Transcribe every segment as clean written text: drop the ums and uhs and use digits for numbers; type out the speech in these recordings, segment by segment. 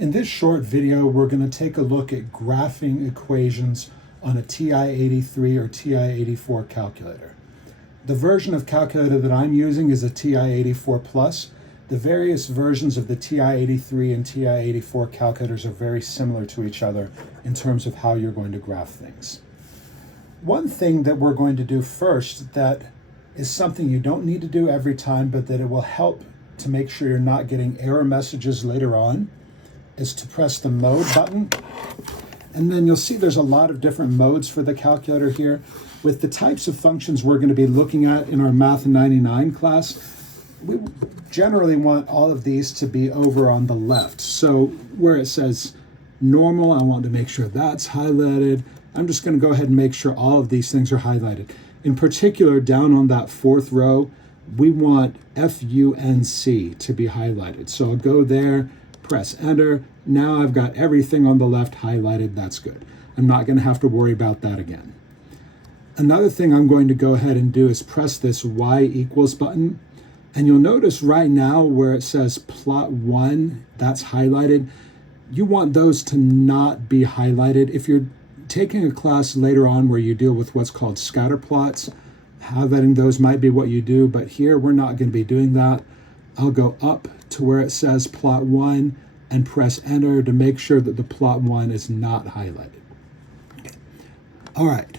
In this short video, we're going to take a look at graphing equations on a TI-83 or TI-84 calculator. The version of calculator that I'm using is a TI-84 Plus. The various versions of the TI-83 and TI-84 calculators are very similar to each other in terms of how you're going to graph things. One thing that we're going to do first that is something you don't need to do every time, but that it will help to make sure you're not getting error messages later on, is to press the mode button. And then you'll see there's a lot of different modes for the calculator here. With the types of functions we're going to be looking at in our Math 99 class, we generally want all of these to be over on the left. So where it says normal, I want to make sure that's highlighted. I'm just going to go ahead and make sure all of these things are highlighted. In particular, down on that fourth row, we want FUNC to be highlighted. So I'll go there, press enter. Now I've got everything on the left highlighted. That's good. I'm not going to have to worry about that again. Another thing I'm going to go ahead and do is press this Y equals button. And you'll notice right now where it says plot 1, that's highlighted. You want those to not be highlighted. If you're taking a class later on where you deal with what's called scatter plots, highlighting those might be what you do, but here we're not going to be doing that. I'll go up to where it says plot 1 and press enter to make sure that the plot 1 is not highlighted. Okay. All right.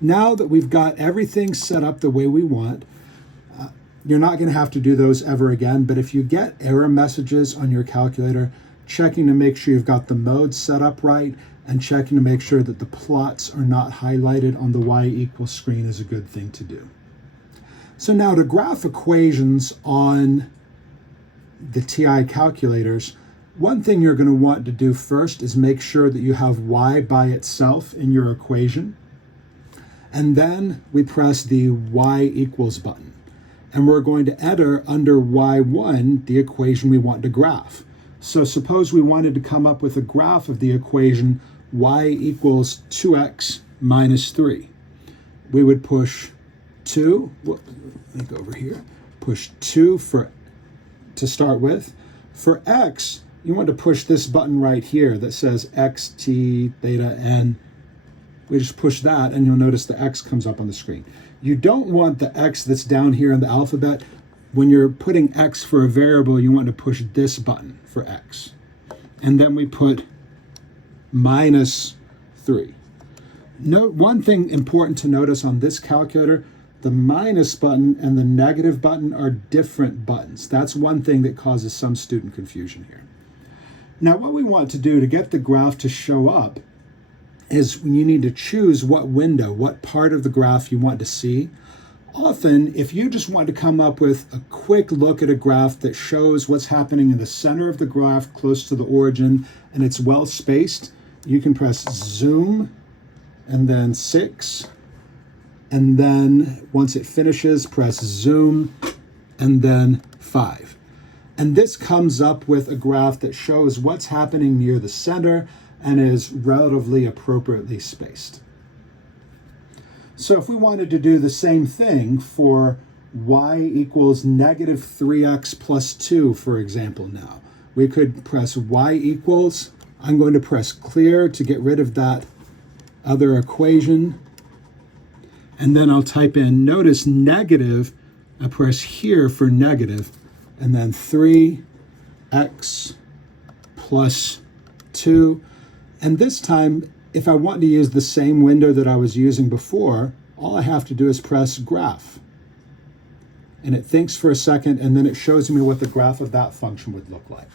Now that we've got everything set up the way we want, you're not going to have to do those ever again, but if you get error messages on your calculator, checking to make sure you've got the modes set up right and checking to make sure that the plots are not highlighted on the Y equals screen is a good thing to do. So now to graph equations on the TI calculators, one thing you're going to want to do first is make sure that you have Y by itself in your equation. And then we press the Y equals button. And we're going to enter under Y1 the equation we want to graph. So suppose we wanted to come up with a graph of the equation Y equals 2x minus 3. We would push 2, let me go over here, push 2 to start with. For x, you want to push this button right here that says x, t, theta, n. We just push that and you'll notice the x comes up on the screen. You don't want the x that's down here in the alphabet. When you're putting x for a variable, you want to push this button for x. And then we put minus 3. Note one thing important to notice on this calculator, the minus button and the negative button are different buttons. That's one thing that causes some student confusion here. Now what we want to do to get the graph to show up is you need to choose what window, what part of the graph you want to see. Often, if you just want to come up with a quick look at a graph that shows what's happening in the center of the graph close to the origin and it's well spaced, you can press zoom and then 6. And then once it finishes, press zoom and then 5. And this comes up with a graph that shows what's happening near the center and is relatively appropriately spaced. So if we wanted to do the same thing for y equals negative 3x plus 2, for example now, we could press y equals. I'm going to press clear to get rid of that other equation. And then I'll type in, notice negative, I press here for negative, and then 3x plus 2. And this time, if I want to use the same window that I was using before, all I have to do is press graph. And it thinks for a second, and then it shows me what the graph of that function would look like.